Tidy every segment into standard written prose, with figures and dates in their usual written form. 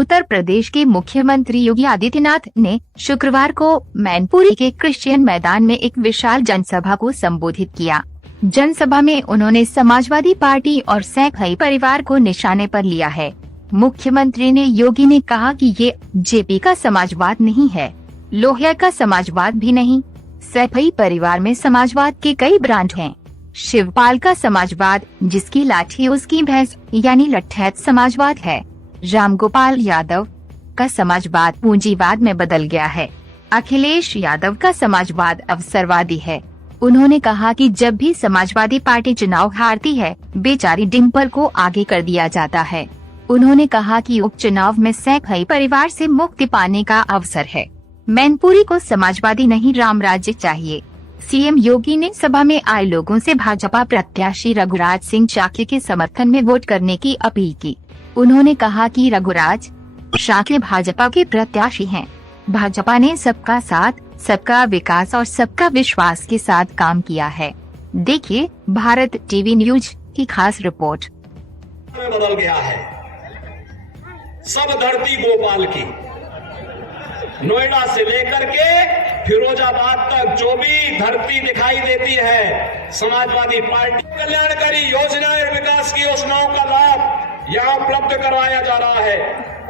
उत्तर प्रदेश के मुख्यमंत्री योगी आदित्यनाथ ने शुक्रवार को मैनपुरी के क्रिश्चियन मैदान में एक विशाल जनसभा को संबोधित किया। जनसभा में उन्होंने समाजवादी पार्टी और सैफई परिवार को निशाने पर लिया है। मुख्यमंत्री ने योगी ने कहा कि ये जेपी का समाजवाद नहीं है, लोहिया का समाजवाद भी नहीं। सैफई परिवार में समाजवाद के कई ब्रांड हैं। शिवपाल का समाजवाद, जिसकी लाठी उसकी भैंस यानी लट्ठैत समाजवाद है। रामगोपाल यादव का समाजवाद पूंजीवाद में बदल गया है। अखिलेश यादव का समाजवाद अवसरवादी है। उन्होंने कहा कि जब भी समाजवादी पार्टी चुनाव हारती है, बेचारी डिम्पल को आगे कर दिया जाता है। उन्होंने कहा कि उपचुनाव में सैफई परिवार से मुक्ति पाने का अवसर है। मैनपुरी को समाजवादी नहीं, राम राज्य चाहिए। सीएम योगी ने सभा में आए लोगों से भाजपा प्रत्याशी रघुराज सिंह चाके के समर्थन में वोट करने की अपील की। उन्होंने कहा कि रघुराज चाके भाजपा के प्रत्याशी हैं। भाजपा ने सबका साथ, सबका विकास और सबका विश्वास के साथ काम किया है। देखिए भारत टीवी न्यूज की खास रिपोर्ट। बदल गया है, सब धरती भोपाल की, नोएडा से लेकर के फिरोजाबाद तक जो भी धरती दिखाई देती है, समाजवादी पार्टी कल्याणकारी योजनाएं और विकास की योजनाओं का लाभ यहाँ उपलब्ध करवाया जा रहा है।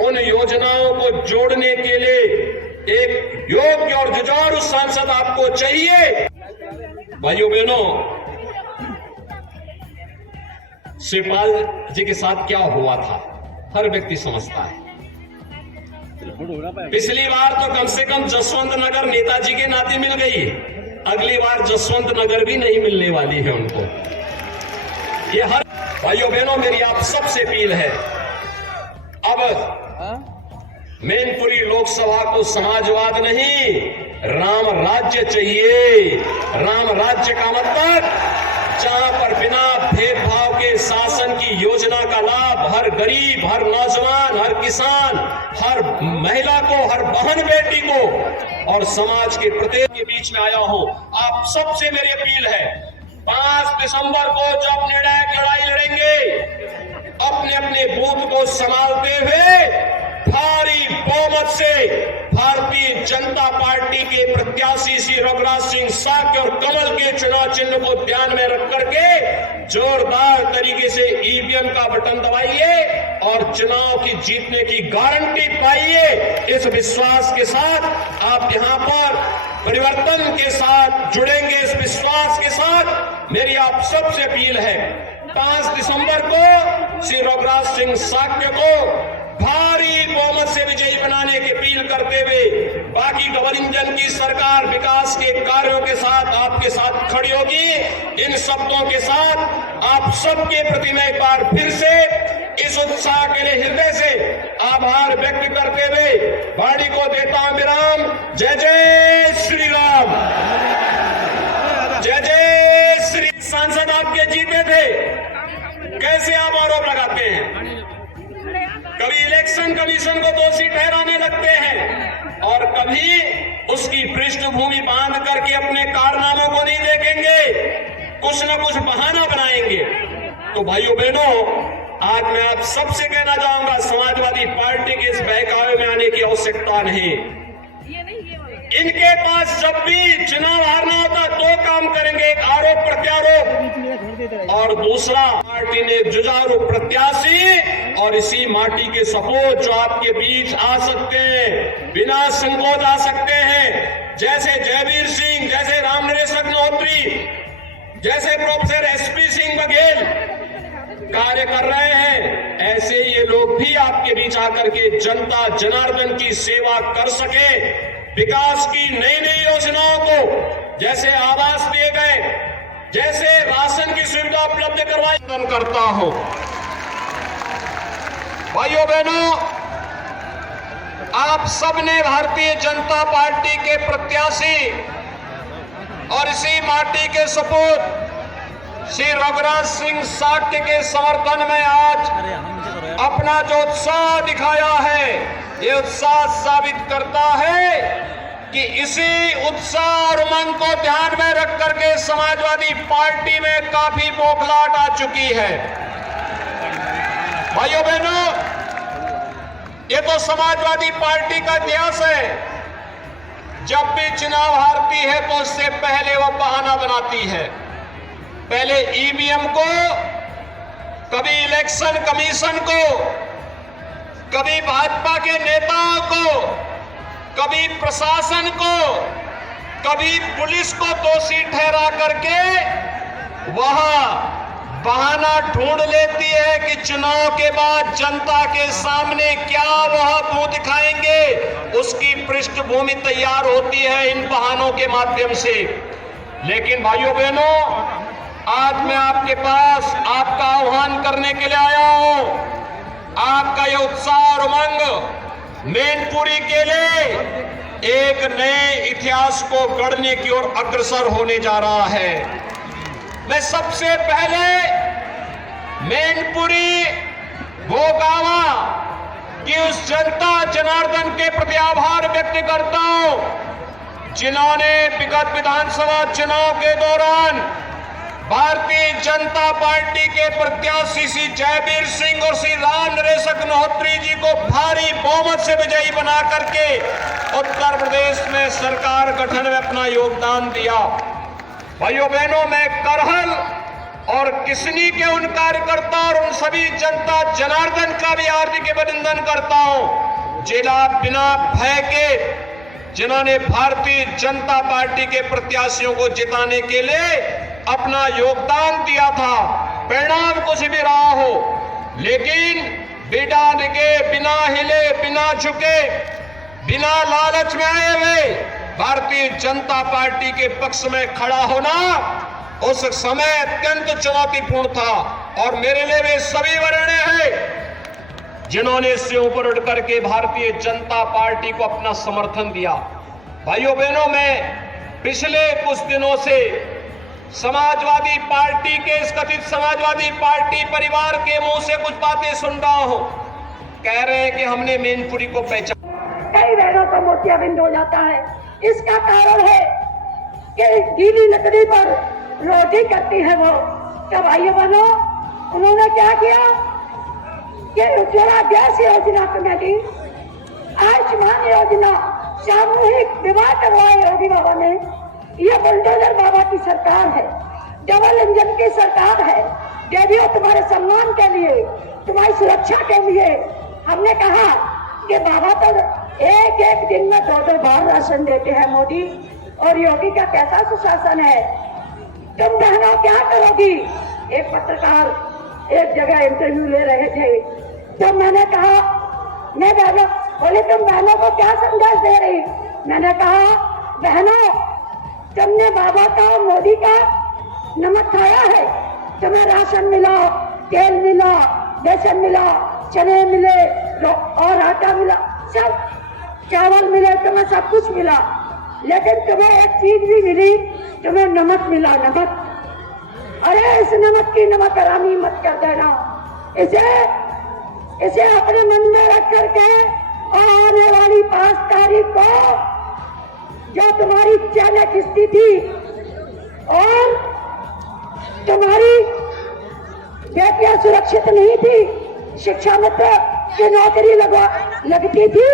उन योजनाओं को जोड़ने के लिए एक योग्य और जुझारू सांसद आपको चाहिए। भाइयों बहनों, शिवपाल जी के साथ क्या हुआ था हर व्यक्ति समझता है। पिछली बार तो कम से कम जसवंत नगर नेताजी के नाते मिल गई, अगली बार जसवंत नगर भी नहीं मिलने वाली है उनको। ये हर भाइयों बहनों, मेरी आप सबसे अपील है, अब मैनपुरी लोकसभा को समाजवाद नहीं, राम राज्य चाहिए। राम राज्य का मतलब जहां पर बिना भेदभाव के शासन की योजना का लाभ हर गरीब, हर नौजवान, हर किसान, हर महिला को, हर बहन बेटी को और समाज के प्रत्येक के बीच में आया हूं। आप सबसे मेरी अपील है, 5 दिसंबर को जब निर्णायक लड़ाई लड़ेंगे, अपने अपने बूथ को संभालते हुए भारी बहुमत से भारतीय जनता पार्टी के प्रत्याशी श्री रघुराज सिंह चाके और कमल के चुनाव चिन्ह को ध्यान में रख करके जोरदार तरीके से ईवीएम का बटन दबाइए और चुनाव की जीतने की गारंटी पाइए। इस विश्वास के साथ आप यहां पर परिवर्तन के साथ जुड़ेंगे। इस विश्वास के साथ मेरी आप सबसे अपील है, 5 दिसंबर को श्री रघुराज सिंह चाके को भारी बहुमत से विजयी बनाने की अपील करते हुए बाकी डबल इंजन की सरकार विकास के कार्यों के साथ आपके साथ खड़ी होगी। इन शब्दों के साथ आप सबके प्रति मैं एक बार फिर से इस उत्साह के लिए हृदय से आभार व्यक्त करते हुए वाणी को देता हूं विराम। जय जय श्री राम, जय जय श्री। सांसद आपके जीते थे, कैसे आप आरोप लगाते हैं? कभी इलेक्शन कमीशन को दोषी ठहराने लगते हैं और कभी उसकी पृष्ठभूमि बांध करके अपने कारनामों को नहीं देखेंगे, कुछ न कुछ बहाना बनाएंगे। तो भाइयों बहनों, आज मैं आप सबसे कहना चाहूंगा, समाजवादी पार्टी के इस बहकावे में आने की आवश्यकता नहीं। इनके पास जब भी चुनाव हारना होता दो काम करेंगे, एक आरोप प्रत्यारोप और दूसरा पार्टी ने जुझारू प्रत्याशी और इसी माटी के सपूत जो आपके बीच आ सकते हैं, बिना संकोच आ सकते हैं, जैसे जयवीर सिंह, जैसे रामनरेश अग्निहोत्री, जैसे प्रोफेसर एसपी सिंह बघेल कार्य कर रहे हैं, ऐसे ये लोग भी आपके बीच आकर के जनता जनार्दन की सेवा कर सके। विकास की नई नई योजनाओं को जैसे आवास दिए गए, जैसे राशन की सुविधा उपलब्ध करवाई करता हूं। भाइयों बहनों, आप सबने भारतीय जनता पार्टी के प्रत्याशी और इसी माटी के सपूत श्री रघुराज सिंह चाके के समर्थन में आज अपना जो उत्साह दिखाया है, ये उत्साह साबित करता है कि इसी उत्साह और उमंग को ध्यान में रख करके समाजवादी पार्टी में काफी बौखलाहट आ चुकी है। भाइयों बहनों, ये तो समाजवादी पार्टी का इतिहास है। जब भी चुनाव हारती है तो उससे पहले वो बहाना बनाती है। पहले ईवीएम को, कभी इलेक्शन कमीशन को, कभी भाजपा के नेताओं को, कभी प्रशासन को, कभी पुलिस को दोषी ठहरा करके वहां बहाना ढूंढ लेती है कि चुनाव के बाद जनता के सामने क्या वह मुंह दिखाएंगे, उसकी पृष्ठभूमि तैयार होती है इन बहानों के माध्यम से। लेकिन भाइयों बहनों, आज मैं आपके पास आपका आह्वान करने के लिए आया हूं। आपका यह उत्साह और उमंग मैनपुरी के लिए एक नए इतिहास को गढ़ने की ओर अग्रसर होने जा रहा है। मैं सबसे पहले मैनपुरी भोगावा की उस जनता जनार्दन के प्रति आभार व्यक्त करता हूं जिन्होंने विगत विधानसभा चुनाव के दौरान भारतीय जनता पार्टी के प्रत्याशी श्री जयवीर सिंह और श्री राम नरेश अग्निहोत्री जी को भारी बहुमत से विजयी बना करके उत्तर प्रदेश में सरकार गठन में अपना योगदान दिया। भाइयों बहनों, मैं करहल और किसनी के उन कार्यकर्ता और उन सभी जनता जनार्दन का भी हार्दिक अभिनंदन करता हूं जिला बिना भय के जिन्होंने भारतीय जनता पार्टी के प्रत्याशियों को जिताने के लिए अपना योगदान दिया था। परिणाम कुछ भी रहा हो, लेकिन बिना डिगे, बिना हिले, बिना झुके, बिना लालच में आए हुए भारतीय जनता पार्टी के पक्ष में खड़ा होना उस समय अत्यंत चुनौतीपूर्ण था और मेरे लिए वे सभी वर्ण हैं जिन्होंने इससे ऊपर उठ करके भारतीय जनता पार्टी को अपना समर्थन दिया। भाइयों बहनों, मैं पिछले कुछ दिनों से समाजवादी पार्टी के इस कथित समाजवादी पार्टी परिवार के मुंह से कुछ बातें सुन रहा हूं। कह रहे हैं कि हमने मैनपुरी को पहचाना। कई बहनों को मोतियाबिंद हो जाता है। इसका कारण है कि गीली लकड़ी पर रोटी करती है वो। क्या भाइयों बहनों, उन्होंने क्या किया कि उज्ज्वला गैस योजना तुम्हें दी, आयुष्मान योजना, सामूहिक विवाह करवाए योगी बाबा ने। ये बुलडोजर बाबा की सरकार है, डबल इंजन की सरकार है। देवियों, तुम्हारे सम्मान के लिए, तुम्हारी सुरक्षा के लिए हमने कहा कि बाबा तो एक एक दिन में 2-2 बार राशन देते हैं मोदी, और योगी का कैसा सुशासन है। तुम बहनों क्या करोगी? एक पत्रकार एक जगह इंटरव्यू ले रहे थे, तो मैंने कहा, मैं बहनों बोले तुम बहनों को क्या संदेश दे रही? मैंने कहा, बहनों तुमने बाबा का और मोदी का नमक खाया है, तुम्हें राशन मिला, तेल मिला, बेसन मिला, चने मिले और आटा मिला, सब चावल मिले, तुम्हें सब कुछ मिला, लेकिन तुम्हें एक चीज भी मिली, तुम्हें नमक मिला, नमक। अरे इस नमक की नमक हरामी मत कर देना, इसे अपने मन में रख करके और आने वाली 5 तारीख को जो तुम्हारी चाल खिस्ती थी और तुम्हारी बेटियां सुरक्षित नहीं थी, शिक्षा मित्र की नौकरी लगती थी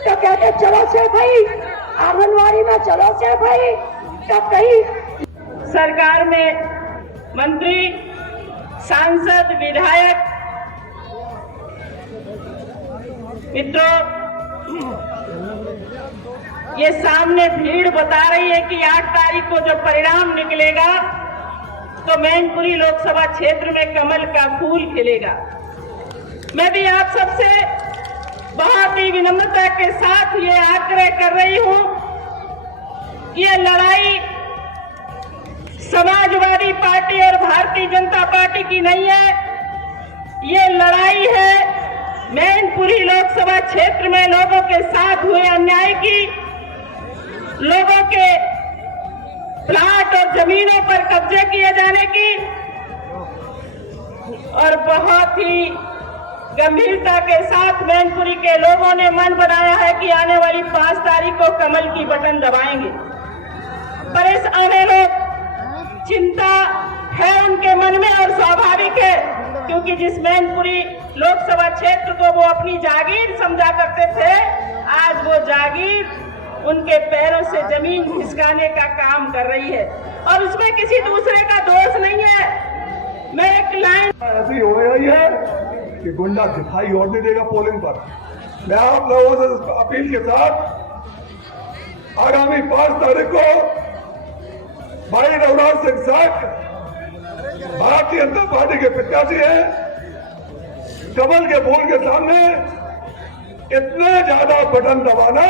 तो कहते चलो से भाई आंगनवाड़ी में, चलो से भाई। तो कहीं सरकार में मंत्री, सांसद, विधायक मित्रों, ये सामने भीड़ बता रही है कि 8 तारीख को जो परिणाम निकलेगा तो मैनपुरी लोकसभा क्षेत्र में कमल का फूल खिलेगा। मैं भी आप सबसे बहुत ही विनम्रता के साथ ये आग्रह कर रही हूं कि ये लड़ाई समाजवादी पार्टी और भारतीय जनता पार्टी की नहीं है, ये लड़ाई है मैनपुरी लोकसभा क्षेत्र में लोगों के साथ हुए अन्याय की, लोगों के प्लाट और जमीनों पर कब्जे किए जाने की, और बहुत ही गंभीरता के साथ मैनपुरी के लोगों ने मन बनाया है कि आने वाली 5 तारीख को कमल की बटन दबाएंगे। पर इस आने लोग चिंता है उनके मन में और स्वाभाविक है क्योंकि जिस मैनपुरी लोकसभा क्षेत्र को वो अपनी जागीर समझा करते थे, आज वो जागीर उनके पैरों से जमीन खिसकाने का काम कर रही है और उसमें किसी दूसरे का दोष नहीं है। मैं एक लाइन ऐसी हो रही है कि गुंडा दिखाई और नहीं देगा पोलिंग पर। मैं आप लोगों से अपील के साथ आगामी 5 तारीख को भाई रघुराज सिंह साख भारतीय जनता पार्टी के प्रत्याशी हैं। कमल के फूल के सामने इतना ज्यादा बटन दबाना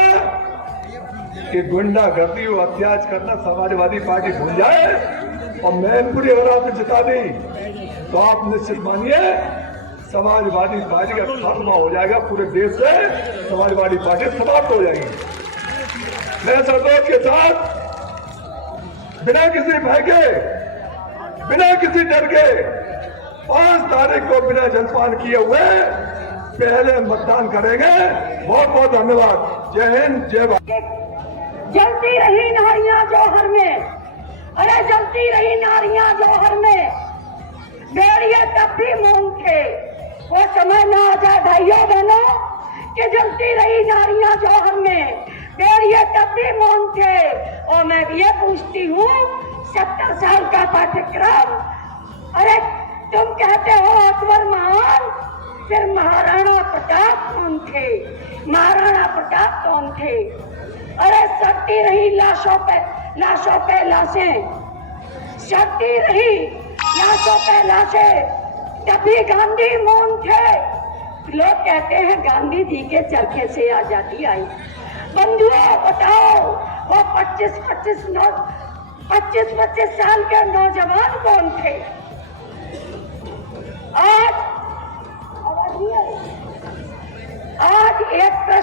कि गुंडागर्दी और अत्याचार करना समाजवादी पार्टी भूल जाए और मैनपुरी अगर आपने जिता दी तो आप निश्चित मानिए समाजवादी पार्टी का खात्मा हो जाएगा। पूरे देश से समाजवादी पार्टी समाप्त हो जाएगी। मैं संतोष के साथ बिना किसी भय के, बिना किसी डर के 5 तारीख को बिना जलपान किए हुए पहले मतदान करेंगे। बहुत बहुत धन्यवाद। जय हिंद, जय भारत। जलती रही नारियां जौहर में, अरे जलती रही नारियां जौहर में, बेड़िए तब भी मौन थे। वो समय ना आ जाए भाइयों बहनों कि जलती रही नारियां जौहर में, बेड़िए तब भी मौन थे। और मैं भी ये पूछती हूँ 70 साल का पाठ्यक्रम, अरे तुम कहते हो अकबर महान, फिर महाराणा प्रताप कौन थे? महाराणा प्रताप कौन थे? अरे सड़ती रही लाशों पे लाशें, सड़ती रही लाशों पे लाशें, तभी गांधी मौन थे। लोग कहते हैं गांधी जी के चरखे से आजादी आई। बंधुओं बताओ वो 25 साल के नौजवान कौन थे? आज एक प्रश्न